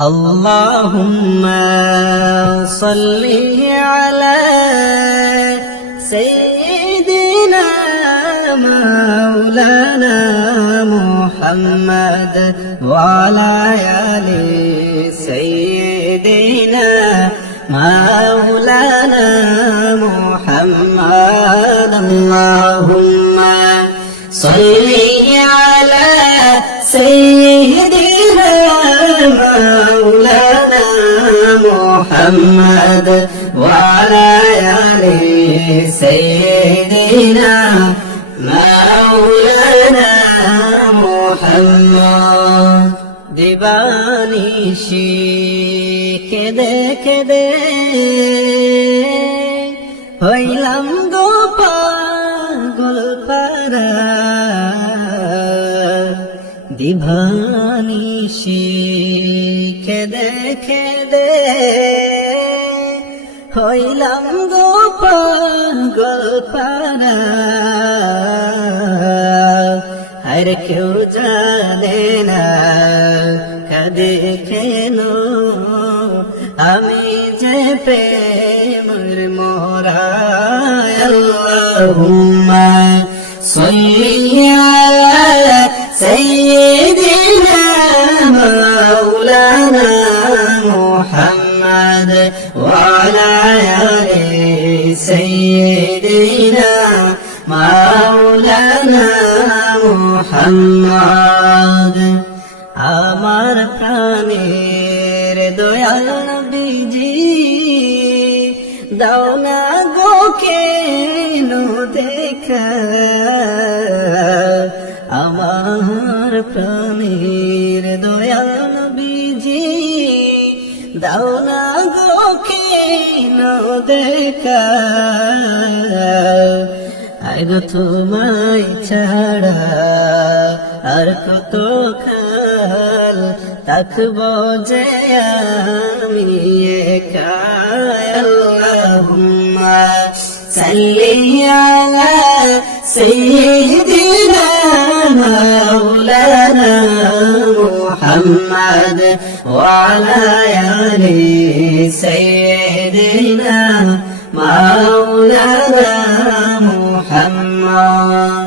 اللهم صل على سيدنا مولانا محمد وعلى آل سيدنا مولانا محمد اللهم صل على سيدنا مولانا محمد وعلى آل سيدنا مولانا محمد দিবানিশি কেদে কেদে হইলাম গো পাগল পারা দিবানিশি কেদে কেদে হইলাম গো পাগল পারা আর কেউ জানে না কাঁদে কেন আমি যে প্রেমের মোরা আল্লাহুম্মা সাল্লি আলা সাইয়্যিদিনা মাওলানা মুহাম্মদ ওয়া আলা আলি সাইয়্যিদিনা মাওলানা মুহাম্মদ আমার প্রাণের দয়াল নবীজি দাও না গো কেন দেখা আমার প্রাণের দয়াল নবীজি দাও না গো কেন দেখা আগে তোমায় ছাড়া আর কত কাল থাকবো যে আমি একা আল্লাহুম্মা সাল্লি আলা সাইয়্যিদিনা মাওলানা মুহাম্মদ ওয়া আলা আলি সাইয়্যিদিনা মাওলানা মুহাম্মদ